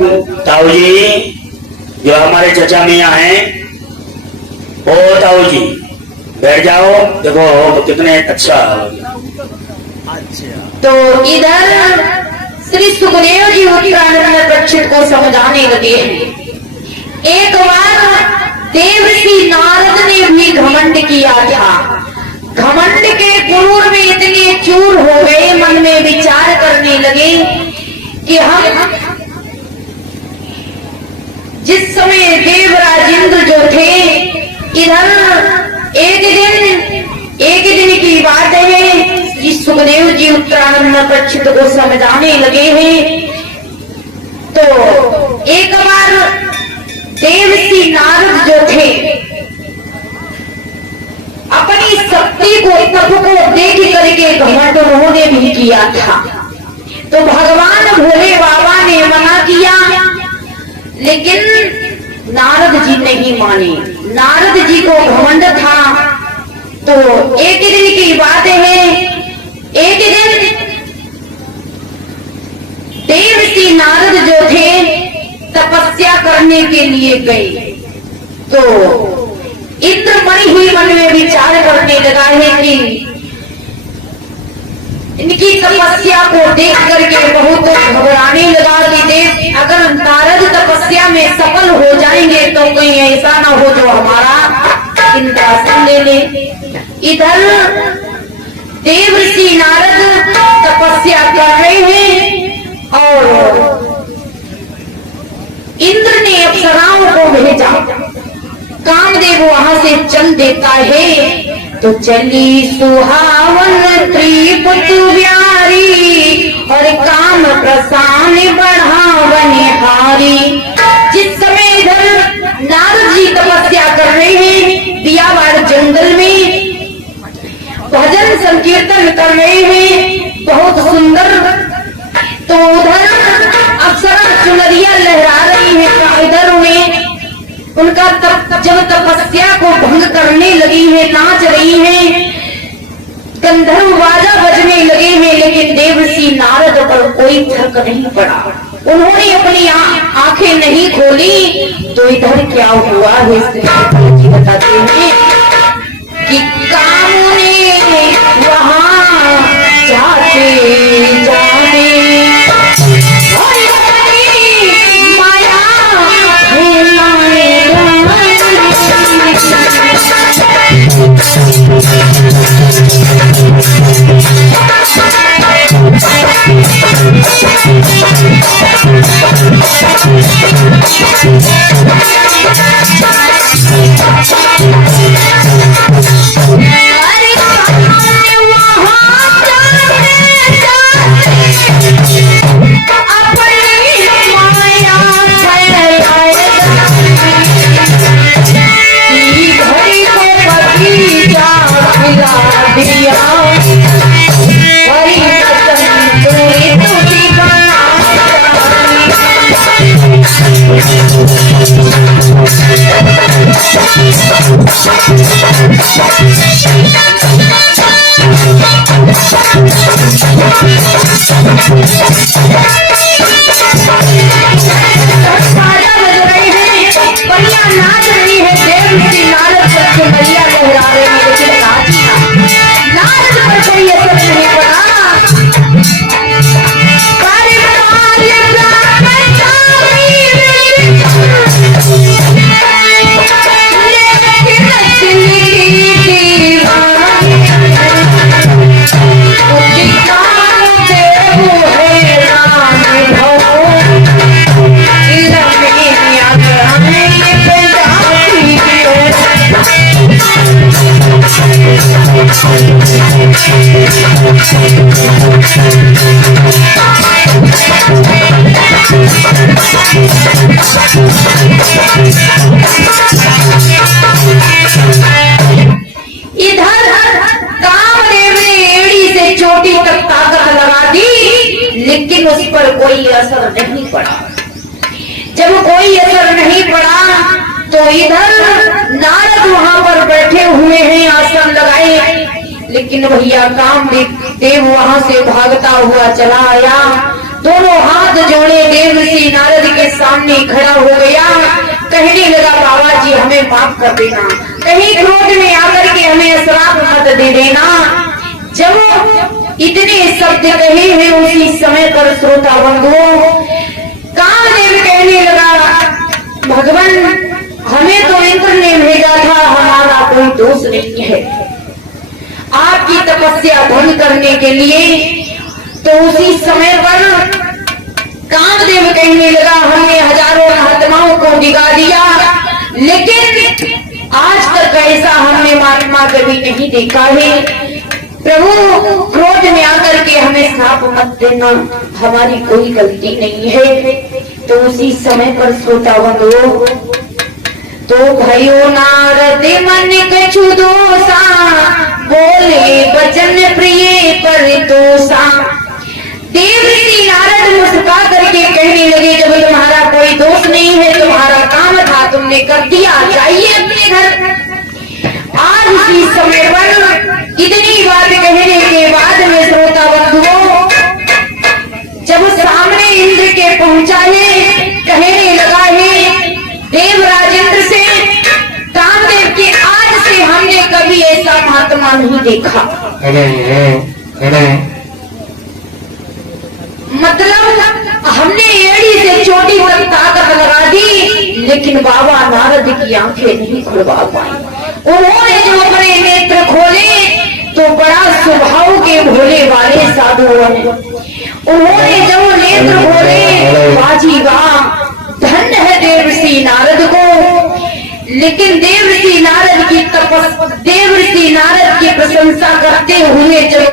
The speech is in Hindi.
ताऊ जी जो हमारे चचा मियाँ हैं, ओ ताऊ जी बैठ जाओ, देखो कितने अच्छा। तो इधर श्री सुखदेव जी उत्तरायण परीक्षित को समझाने लगे। एक बार देवर्षि नारद ने भी घमंड किया था। घमंड के गुरूर में इतने चूर हो गए, मन में विचार करने लगे कि हम जिस समय देवराज इंद्र जो थे, इधर एक दिन की बात है, इस सुखदेव जी उत्तरायण परीक्षित को समझाने लगे हैं। तो एक बार देवर्षि नारद जो थे, अपनी शक्ति को तप को देख करके घमंड उन्होंने भी किया था। तो भगवान भोले बाबा ने मना किया, लेकिन नारद जी नहीं माने। नारद जी को घमंड था। तो एक दिन की बात है, एक दिन देवर्षि नारद जो थे तपस्या करने के लिए गए। तो इंद्र मन ही मन में विचार करने लगा है कि इनकी तपस्या को देख करके बहुत घबराने लगा कि देव अगर नारद तपस्या में सफल हो जाएंगे तो कहीं ऐसा ना हो जो हमारा इंद्रासन ले ले। इधर देवर्षि नारद तपस्या कर रहे हैं और इंद्र ने अप्सराओं को भेजा। कामदेव वहां से चल देता है। तो चली सुहावन त्रिपुत व्यारी और काम प्रसान बढ़ावन हारी। जिस समय इधर नारद जी तपस्या कर रहे हैं, दियावाड़ जंगल में भजन संकीर्तन कर रहे हैं, बहुत सुंदर। तो उधर अप्सरा चुनरिया लहरा रही है। इधर उन्हें उनका जब तपस्या को भंग करने लगी है, नाच रही है, गंधर्व बाजा बजने लगे हैं, लेकिन देवर्षि नारद पर कोई फर्क नहीं पड़ा। उन्होंने अपनी आंखें नहीं खोली। तो इधर क्या हुआ है बताते हैं कि कामों ने वहां जाते जाने लेकिन उस पर कोई असर नहीं पड़ा। जब कोई असर नहीं पड़ा तो इधर नारद वहां पर बैठे हुए हैं आसन लगाए, लेकिन भैया कामदेव वहां से भागता हुआ चला आया। दोनों हाथ जोड़े देवर्षि नारद के सामने खड़ा हो गया, कहने लगा बाबा जी हमें माफ कर देना, कहीं क्रोध में आकर के हमें श्राप मत दे देना। जब इतने शब्द कहे हैं उसी समय पर श्रोता बंधुओं कामदेव कहने लगा भगवान हमें तो इंद्र ने भेजा था, हमारा कोई दोष नहीं है आपकी तपस्या भंग करने के लिए। तो उसी समय पर कामदेव कहने लगा हमने हजारों महात्माओं को दिखा दिया, लेकिन आज तक ऐसा हमने महात्मा कभी नहीं देखा है। प्रभु क्रोध में आकर के हमें श्राप मत देना, हमारी कोई गलती नहीं है। तो उसी समय पर श्रोता बंधुओं तो भयो नारद मन कछु दोषा, बोले वचन प्रिय पर दोषा। देवऋषि नारद मुस्कुरा करके कहने लगे जब तुम्हारा कोई दोष नहीं है, तुम्हारा काम था तुमने कर दिया, जाइए अपने घर। आज उसी समय पर इतनी बात कहने के बाद में श्रोता बंधुओं जब सामने इंद्र के पहुंचा है, कहने लगा है देवराज इंद्र से कामदेव के आज से हमने कभी ऐसा महात्मा नहीं देखा। मतलब हमने एड़ी से चोटी तक ताकत लगा दी, लेकिन बाबा नारद की आंखें नहीं खुलवा पाई। उन्होंने जो अपने नेत्र खोले तो बड़ा स्वभाव के भोले वाले साधु हैं। उन्होंने जो नेत्र खोले बाजी वाह धन्य है देवऋषि नारद को। लेकिन देवऋषि नारद की प्रशंसा करते हुए जब